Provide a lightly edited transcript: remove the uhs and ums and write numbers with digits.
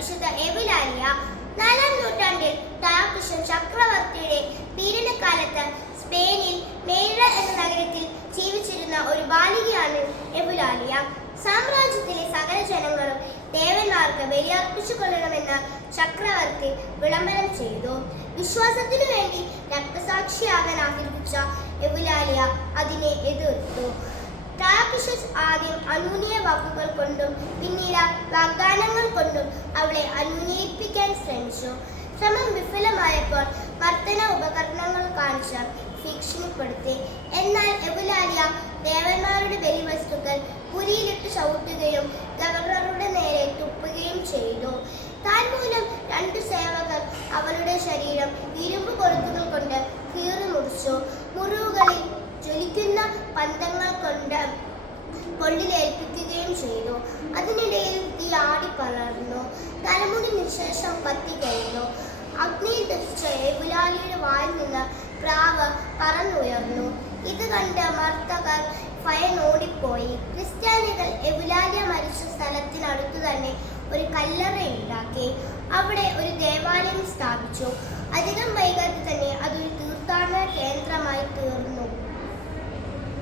വിശുദ്ധ എവുലാലിയ 4-ാം നൂറ്റാണ്ടിൽ ഡയോക്ലീഷ്യൻ ചക്രവർത്തിയുടെ പീഡനകാലത്ത് സ്പെയിനിൽ മേരിഡ എന്ന നഗരത്തിൽ ജീവിച്ചിരുന്ന ഒരു ബാലികയാണ് എവുലാലിയ. സാമ്രാജ്യത്തിലെ സകല ജനങ്ങളും ദേവന്മാർക്ക് ബലിയർപ്പിച്ചു കൊള്ളണമെന്ന് ചക്രവർത്തി വിളംബരം ചെയ്തു. വിശ്വാസത്തിനു വേണ്ടി രക്തസാക്ഷിയാകാൻ ആഗ്രഹിച്ച എവുലാലിയ അതിനെ എതിർത്തു. ഡയോക്ലീഷ്യസ് ആദ്യം അനുനയ വാക്കുകൾ കൊണ്ടും പിന്നീട് വാഗ്ദാനങ്ങൾ കൊണ്ടും അവളെ അനുനയിപ്പിക്കാൻ ശ്രമിച്ചു. ശ്രമം വിഫലമായപ്പോൾ മർദ്ദന ഉപകരണങ്ങൾ കാണിച്ച് ഭീഷണിപ്പെടുത്തി. എന്നാൽ എവുലാലിയ ദേവന്മാരുടെ ബലിവസ്തുക്കൾ പുരിയിലിട്ട് ചവിട്ടുകയും ഗവർണറുടെ നേരെ തുപ്പുകയും ചെയ്തു. താൻ മൂലം 2 സേവകർ അവളുടെ ശരീരം ഇരുമ്പ് കൊളുത്തുകൾ കൊണ്ട് കീറി മുറിച്ചു. മുറിവുകളിൽ ജ്വലിക്കുന്ന പന്തങ്ങൾ കൊണ്ട് പൊള്ളിലേൽപ്പിക്കുകയും ചെയ്തു. അതിനിടയിൽ തീ ആടിപ്പടർന്നു. തലമുടി നിശേഷം കത്തിക്കഴിഞ്ഞു. അഗ്നിയിൽ ദഹിച്ച എവുലാലിയുടെ വായിൽ നിന്ന് പ്രാവ് പറന്നുയർന്നു. ഇത് കണ്ട് മർത്തകർ ഭയന്നോടിപ്പോയി. ക്രിസ്ത്യാനികൾ എവുലാലിയ മരിച്ച സ്ഥലത്തിനടുത്തു തന്നെ ഒരു കല്ലറയുണ്ടാക്കി. അവിടെ ഒരു ദേവാലയം സ്ഥാപിച്ചു. അധികം വൈകാതെ തന്നെ അതൊരു തീർത്ഥാടന കേന്ദ്രമായി തീർന്നു.